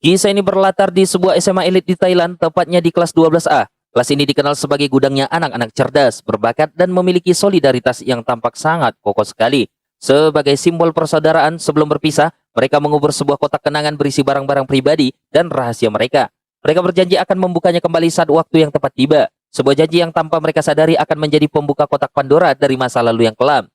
Kisah ini berlatar di sebuah SMA elit di Thailand, tepatnya di kelas 12A. Kelas ini dikenal sebagai gudangnya anak-anak cerdas, berbakat, dan memiliki solidaritas yang tampak sangat kokoh sekali. Sebagai simbol persaudaraan sebelum berpisah, mereka mengubur sebuah kotak kenangan berisi barang-barang pribadi dan rahasia mereka. Mereka berjanji akan membukanya kembali saat waktu yang tepat tiba. Sebuah janji yang tanpa mereka sadari akan menjadi pembuka kotak Pandora dari masa lalu yang kelam.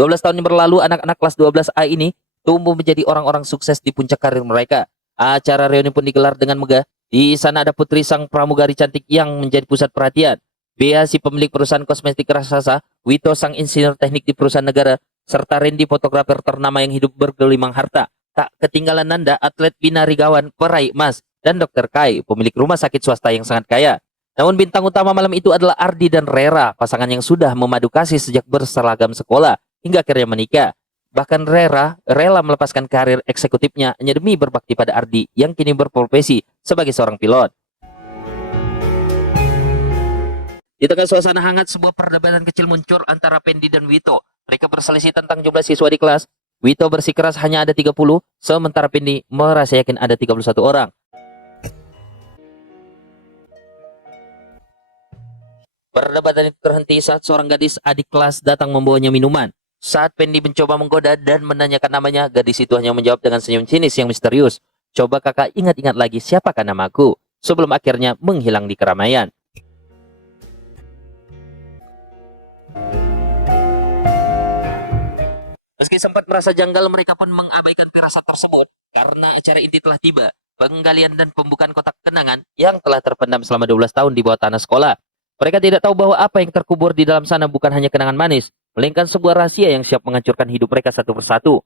12 tahun yang berlalu, anak-anak kelas 12A ini tumbuh menjadi orang-orang sukses di puncak karir mereka. Acara reuni pun digelar dengan megah. Di sana ada Putri sang pramugari cantik yang menjadi pusat perhatian. Bea si pemilik perusahaan kosmetik raksasa, Wito sang insinyur teknik di perusahaan negara, serta Randy fotografer ternama yang hidup bergelimang harta. Tak ketinggalan Nanda, atlet binarigawan, peraih emas, dan Dr. Kai, pemilik rumah sakit swasta yang sangat kaya. Namun bintang utama malam itu adalah Ardi dan Rera, pasangan yang sudah memadu kasih sejak berseragam sekolah hingga akhirnya menikah. Bahkan Rera rela melepaskan karir eksekutifnya hanya demi berbakti pada Ardi yang kini berprofesi sebagai seorang pilot. Di tengah suasana hangat, sebuah perdebatan kecil muncul antara Pendi dan Wito. Mereka berselisih tentang jumlah siswa di kelas. Wito bersikeras hanya ada 30, sementara Pendi merasa yakin ada 31 orang. Perdebatan itu terhenti saat seorang gadis adik kelas datang membawanya minuman. Saat Pendi mencoba menggoda dan menanyakan namanya, gadis itu hanya menjawab dengan senyum sinis yang misterius. Coba kakak ingat-ingat lagi siapakah namaku, sebelum akhirnya menghilang di keramaian. Meski sempat merasa janggal, mereka pun mengabaikan firasat tersebut karena acara inti telah tiba. Penggalian dan pembukaan kotak kenangan yang telah terpendam selama 12 tahun di bawah tanah sekolah. Mereka tidak tahu bahwa apa yang terkubur di dalam sana bukan hanya kenangan manis, melainkan sebuah rahasia yang siap menghancurkan hidup mereka satu persatu.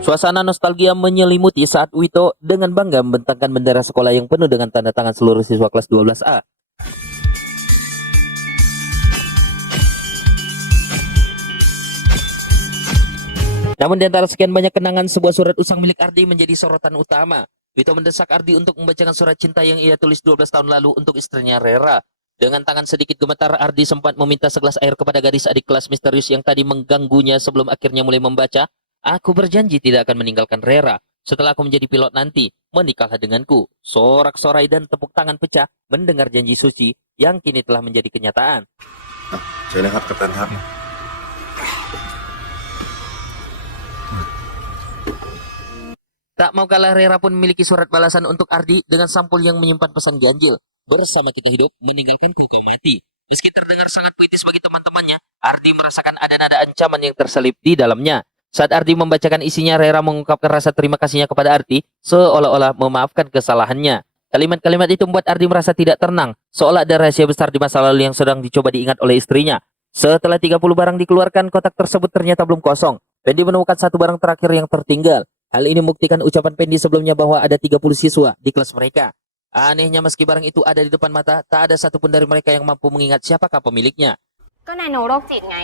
Suasana nostalgia menyelimuti saat Wito dengan bangga membentangkan bendera sekolah yang penuh dengan tanda tangan seluruh siswa kelas 12A. Namun di antara sekian banyak kenangan, sebuah surat usang milik Ardi menjadi sorotan utama. Wito mendesak Ardi untuk membacakan surat cinta yang ia tulis 12 tahun lalu untuk istrinya Rera. Dengan tangan sedikit gemetar, Ardi sempat meminta segelas air kepada gadis adik kelas misterius yang tadi mengganggunya sebelum akhirnya mulai membaca. Aku berjanji tidak akan meninggalkan Rera. Setelah aku menjadi pilot nanti, menikahlah denganku. Sorak-sorai dan tepuk tangan pecah mendengar janji suci yang kini telah menjadi kenyataan. Saya lihat Kapten Ham. Tak mau kalah, Rera pun memiliki surat balasan untuk Ardi dengan sampul yang menyimpan pesan ganjil. Bersama kita hidup, meninggalkanku kau mati. Meski terdengar sangat puitis bagi teman-temannya, Ardi merasakan ada nada ancaman yang terselip di dalamnya. Saat Ardi membacakan isinya, Rera mengungkapkan rasa terima kasihnya kepada Ardi, seolah-olah memaafkan kesalahannya. Kalimat-kalimat itu membuat Ardi merasa tidak tenang, seolah ada rahasia besar di masa lalu yang sedang dicoba diingat oleh istrinya. Setelah 30 barang dikeluarkan, kotak tersebut ternyata belum kosong. Pendi menemukan satu barang terakhir yang tertinggal. Hal ini membuktikan ucapan Pendi sebelumnya bahwa ada 30 siswa di kelas mereka. Anehnya, meski barang itu ada di depan mata, tak ada satupun dari mereka yang mampu mengingat siapakah pemiliknya. ก็นายโนโรคจิตไง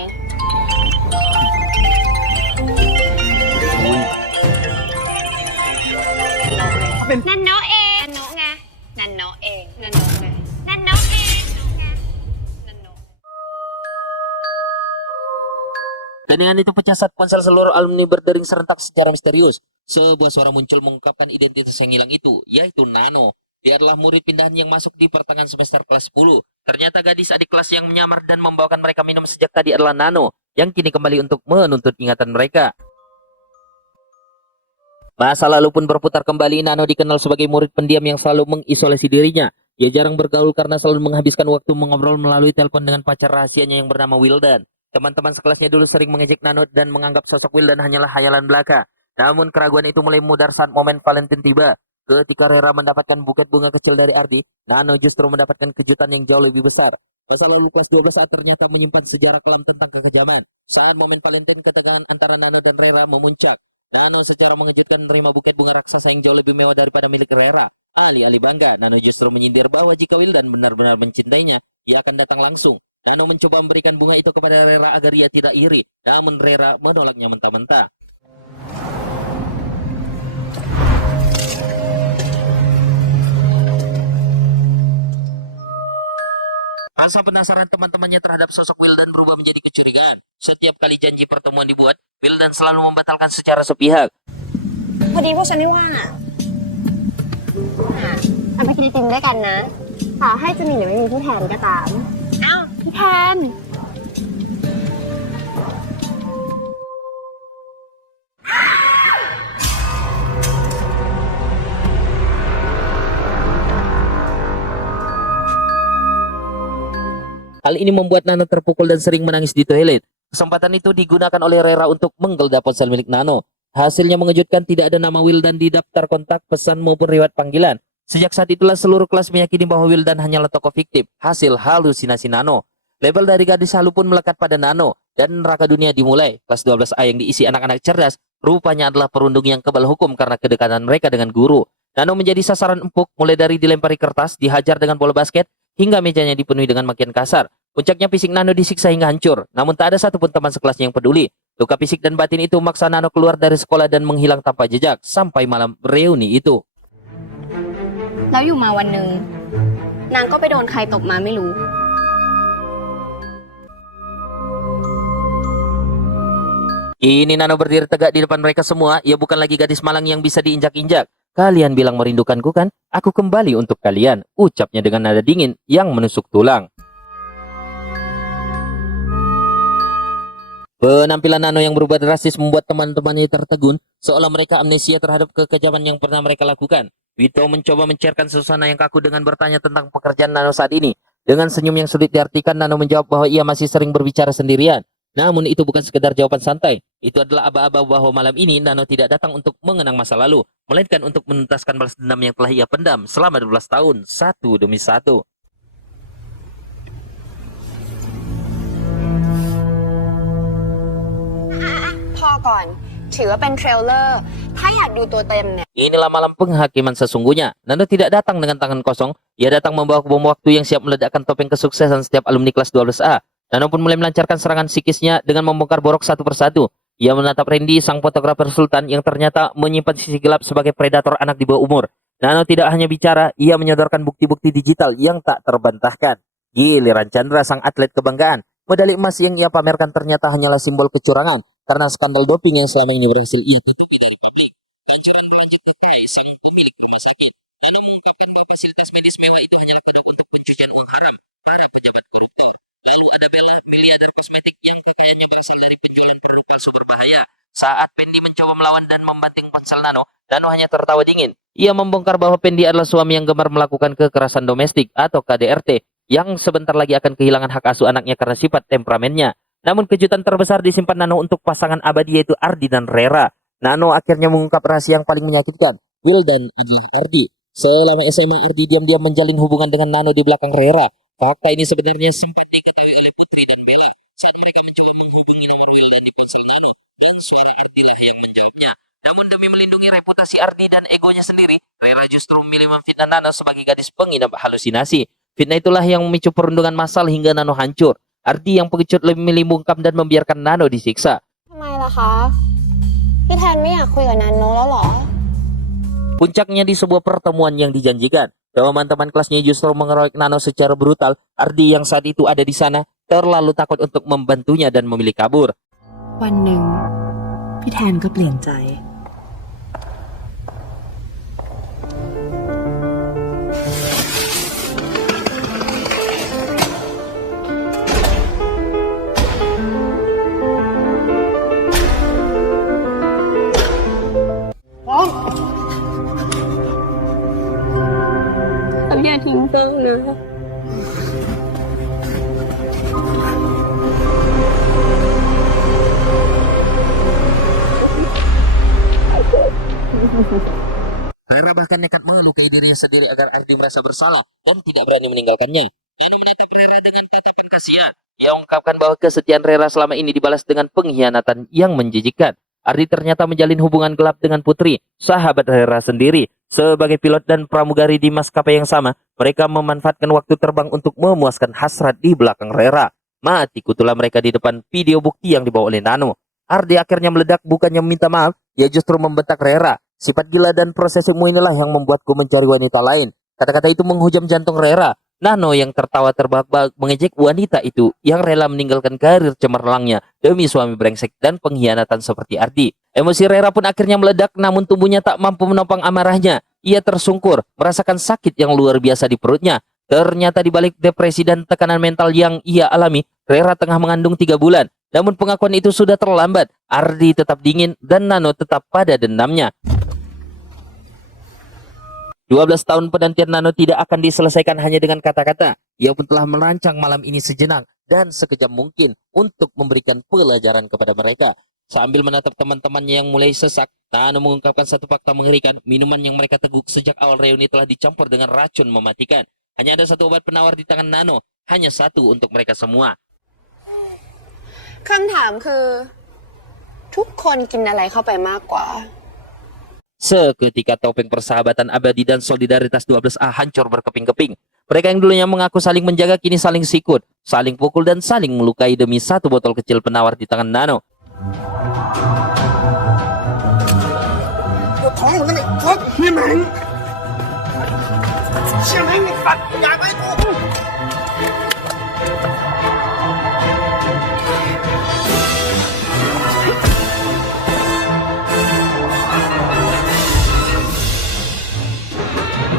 นันโนเองนันโนไงนันโนเองนันโนไงนันโนเองนันโน Keningan itu pecah saat ponsel seluruh alumni berdering serentak secara misterius. Sebuah suara muncul mengungkapkan identitas yang hilang itu, yaitu Nano. Dia adalah murid pindahan yang masuk di pertengahan semester kelas 10. Ternyata gadis adik kelas yang menyamar dan membawakan mereka minum sejak tadi adalah Nano, yang kini kembali untuk menuntut ingatan mereka. Masa lalu pun berputar kembali. Nano dikenal sebagai murid pendiam yang selalu mengisolasi dirinya. Dia jarang bergaul karena selalu menghabiskan waktu mengobrol melalui telepon dengan pacar rahasianya yang bernama Wildan. Teman-teman sekelasnya dulu sering mengejek Nano dan menganggap sosok Wildan hanyalah hayalan belaka. Namun keraguan itu mulai memudar saat momen Valentine tiba. Ketika Rera mendapatkan buket bunga kecil dari Ardi, Nano justru mendapatkan kejutan yang jauh lebih besar. Masa lalu kelas 12 saat ternyata menyimpan sejarah kelam tentang kekejaman. Saat momen Valentine, ketegangan antara Nano dan Rera memuncak. Nano secara mengejutkan menerima buket bunga raksasa yang jauh lebih mewah daripada milik Rera. Alih-alih bangga, Nano justru menyindir bahwa jika Wildan benar-benar mencintainya, ia akan datang langsung. Nano mencoba memberikan bunga itu kepada Rera agar ia tidak iri, namun Rera menolaknya mentah-mentah. Rasa penasaran teman-temannya terhadap sosok Wildan berubah menjadi kecurigaan. Setiap kali janji pertemuan dibuat, Wildan selalu membatalkan secara sepihak. พอดีพวกฉันไม่ว่างอ่ะเอาไปกินไอติมด้วยกันนะต่อให้จะมีหรือไม่มีพี่แทนก็ตามอ้าวพี่แทน Hal ini membuat Nano terpukul dan sering menangis di toilet. Kesempatan itu digunakan oleh Rera untuk menggeledah ponsel milik Nano. Hasilnya mengejutkan, tidak ada nama Wildan di daftar kontak, pesan maupun riwayat panggilan. Sejak saat itulah seluruh kelas meyakini bahwa Wildan hanyalah tokoh fiktif, hasil halusinasi Nano. Label dari gadis halu pun melekat pada Nano, dan neraka dunia dimulai. Kelas 12A yang diisi anak-anak cerdas, rupanya adalah perundung yang kebal hukum karena kedekatan mereka dengan guru. Nano menjadi sasaran empuk, mulai dari dilempari kertas, dihajar dengan bola basket, hingga mejanya dipenuhi dengan makian kasar. Puncaknya fisik Nano disiksa hingga hancur, namun tak ada satupun teman sekelasnya yang peduli. Luka fisik dan batin itu memaksa Nano keluar dari sekolah dan menghilang tanpa jejak, sampai malam reuni itu. แล้วอยู่มาวันหนึ่งนางก็ไปโดนใครตบมาไม่รู้ Kini Nano berdiri tegak di depan mereka semua. Ia bukan lagi gadis malang yang bisa diinjak-injak. Kalian bilang merindukanku kan? Aku kembali untuk kalian, ucapnya dengan nada dingin yang menusuk tulang. Penampilan Nano yang berubah drastis membuat teman-temannya tertegun, seolah mereka amnesia terhadap kekejaman yang pernah mereka lakukan. Vito mencoba mencairkan suasana yang kaku dengan bertanya tentang pekerjaan Nano saat ini. Dengan senyum yang sulit diartikan, Nano menjawab bahwa ia masih sering berbicara sendirian. Namun itu bukan sekedar jawaban santai. Itu adalah aba-aba bahwa malam ini Nano tidak datang untuk mengenang masa lalu, melainkan untuk menuntaskan balas dendam yang telah ia pendam selama 12 tahun, satu demi satu. Inilah malam penghakiman sesungguhnya. Nano tidak datang dengan tangan kosong. Ia datang membawa bom waktu yang siap meledakkan topeng kesuksesan setiap alumni kelas 12A. Nano pun mulai melancarkan serangan psikisnya dengan membongkar borok satu persatu. Ia menatap Randy, sang fotografer Sultan yang ternyata menyimpan sisi gelap sebagai predator anak di bawah umur. Nano tidak hanya bicara, ia menyodorkan bukti-bukti digital yang tak terbantahkan. Giliran Chandra, sang atlet kebanggaan. Medali emas yang ia pamerkan ternyata hanyalah simbol kecurangan karena skandal doping yang selama ini berhasil ia tutupi dari publik. Ganjaran berlanjut Tatai, sang pemilik rumah sakit. Nano mengungkapkan bahwa fasilitas medis mewah itu hanyalah produk untuk pencucian uang haram para pejabat koruptor. Lalu ada Bella, miliarder kosmetik yang kekayaannya berasal dari penjualan produk palsu berbahaya. Saat Pendi mencoba melawan dan membanting ponsel Nano, Nano hanya tertawa dingin. Ia membongkar bahwa Pendi adalah suami yang gemar melakukan kekerasan domestik atau KDRT, yang sebentar lagi akan kehilangan hak asuh anaknya karena sifat temperamennya. Namun kejutan terbesar disimpan Nano untuk pasangan abadi yaitu Ardi dan Rera. Nano akhirnya mengungkap rahasia yang paling menyakitkan. Wildan adalah Ardi. Selama SMA, Ardi diam-diam menjalin hubungan dengan Nano di belakang Rera. Fakta ini sebenarnya sempat diketahui oleh Putri dan Bella saat mereka mencoba menghubungi nomor Wildan di ponsel Nano, dan suara Ardi lah yang menjawabnya. Namun demi melindungi reputasi Ardi dan egonya sendiri, Rera justru memilih memfitnah Nano sebagai gadis pengidap halusinasi. Fitnah itulah yang memicu perundungan massal hingga Nano hancur. Ardi yang pengecut lebih memilih bungkam dan membiarkan Nano disiksa. ทำไมล่ะคะพี่แทนไม่อยากคุยกับนันโนแล้วเหรอ Puncaknya di sebuah pertemuan yang dijanjikan. Teman-teman kelasnya justru mengeroyok Nano secara brutal. Ardi yang saat itu ada di sana terlalu takut untuk membantunya dan memilih kabur. วันหนึ่งพี่แทนก็เปลี่ยนใจ อย่าทิ้งเฟิงนะ Rera bahkan nekat melukai dirinya sendiri agar Ardi merasa bersalah dan tidak berani meninggalkannya. Nano menatap Rera dengan tatapan kasihan. Ia ungkapkan bahwa kesetiaan Rera selama ini dibalas dengan pengkhianatan yang menjijikkan. Ardi ternyata menjalin hubungan gelap dengan Putri, sahabat Rera sendiri. Sebagai pilot dan pramugari di maskapai yang sama, mereka memanfaatkan waktu terbang untuk memuaskan hasrat di belakang Rera. Mati kutulah mereka di depan video bukti yang dibawa oleh Nano. Ardi akhirnya meledak, bukannya meminta maaf, ia justru membentak Rera. Sifat gila dan prosesmu inilah yang membuatku mencari wanita lain. Kata-kata itu menghujam jantung Rera. Nano yang tertawa terbahak-bahak mengejek wanita itu yang rela meninggalkan karir cemerlangnya demi suami brengsek dan pengkhianatan seperti Ardi. Emosi Rera pun akhirnya meledak, namun tubuhnya tak mampu menopang amarahnya. Ia tersungkur, merasakan sakit yang luar biasa di perutnya. Ternyata di balik depresi dan tekanan mental yang ia alami, Rera tengah mengandung 3 bulan. Namun pengakuan itu sudah terlambat. Ardi tetap dingin dan Nano tetap pada dendamnya. 12 tahun penantian Nano tidak akan diselesaikan hanya dengan kata-kata. Ia pun telah merancang malam ini sejenak dan sekejam mungkin untuk memberikan pelajaran kepada mereka. Sambil menatap teman-temannya yang mulai sesak, Nano mengungkapkan satu fakta mengerikan. Minuman yang mereka teguk sejak awal reuni telah dicampur dengan racun mematikan. Hanya ada satu obat penawar di tangan Nano. Hanya satu untuk mereka semua. คำถามคือทุกคนกินอะไรเข้าไปมากกว่า Seketika topeng persahabatan abadi dan solidaritas 12A hancur berkeping-keping. Mereka yang dulunya mengaku saling menjaga kini saling sikut, saling pukul dan saling melukai demi satu botol kecil penawar di tangan Nano.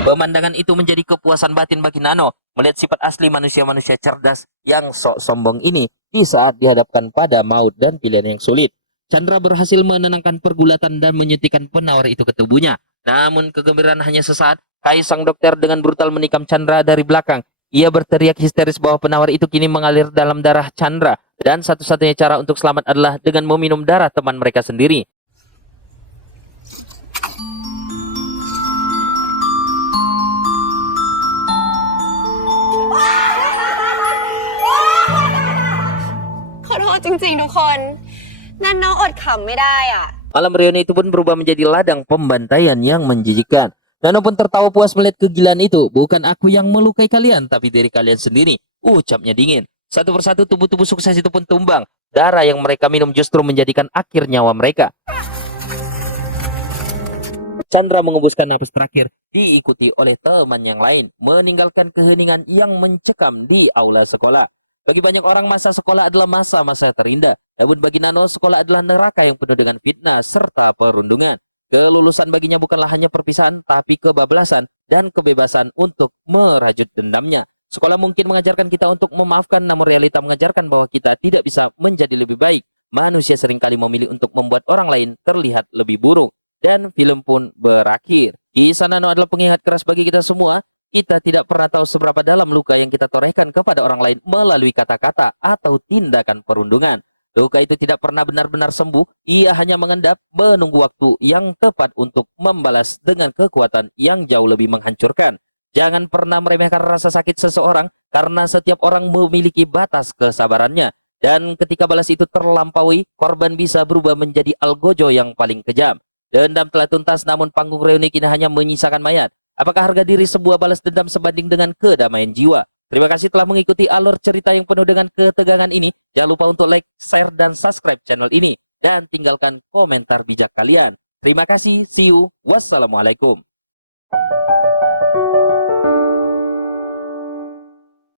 Pemandangan itu menjadi kepuasan batin bagi Nano melihat sifat asli manusia-manusia cerdas yang sok sombong ini di saat dihadapkan pada maut dan pilihan yang sulit. Chandra berhasil menenangkan pergulatan dan menyuntikkan penawar itu ke tubuhnya. Namun kegembiraan hanya sesaat. Kai sang dokter dengan brutal menikam Chandra dari belakang. Ia berteriak histeris bahwa penawar itu kini mengalir dalam darah Chandra dan satu-satunya cara untuk selamat adalah dengan meminum darah teman mereka sendiri. Khổ จริงๆทุกคนนั่นน้องอดขำไม่ได้อ่ะ Malam reuni itu pun berubah menjadi ladang pembantaian yang menjijikan. Nano pun tertawa puas melihat kegilaan itu. Bukan aku yang melukai kalian, tapi diri kalian sendiri. Ucapnya dingin. Satu persatu tubuh-tubuh sukses itu pun tumbang. Darah yang mereka minum justru menjadikan akhir nyawa mereka. Chandra mengembuskan napas terakhir, diikuti oleh teman yang lain, meninggalkan keheningan yang mencekam di aula sekolah. Bagi banyak orang masa sekolah adalah masa-masa terindah. Namun bagi Nano, sekolah adalah neraka yang penuh dengan fitnah serta perundungan. Kelulusan baginya bukanlah hanya perpisahan, tapi kebablasan dan kebebasan untuk merajut dendamnya. Sekolah mungkin mengajarkan kita untuk memaafkan, namun realita mengajarkan bahwa kita tidak bisa menjadi lebih baik. Manusia seringkali memilih untuk membuat orang lain terlihat lebih buruk dan yang pun berakhir. Di sana ada pengingat keras bagi kita semua. Kita tidak pernah tahu seberapa dalam luka yang kita torehkan kepada orang lain melalui kata-kata atau tindakan perundungan. Luka itu tidak pernah benar-benar sembuh, ia hanya mengendap menunggu waktu yang tepat untuk membalas dengan kekuatan yang jauh lebih menghancurkan. Jangan pernah meremehkan rasa sakit seseorang karena setiap orang memiliki batas kesabarannya. Dan ketika balas itu terlampaui, korban bisa berubah menjadi algojo yang paling kejam. Dendam telah tuntas, namun panggung reuni kini hanya menyisakan mayat. Apakah harga diri sebuah balas dendam sebanding dengan kedamaian jiwa? Terima kasih telah mengikuti alur cerita yang penuh dengan ketegangan ini. Jangan lupa untuk like, share, dan subscribe channel ini. Dan tinggalkan komentar bijak kalian. Terima kasih, see you, wassalamualaikum.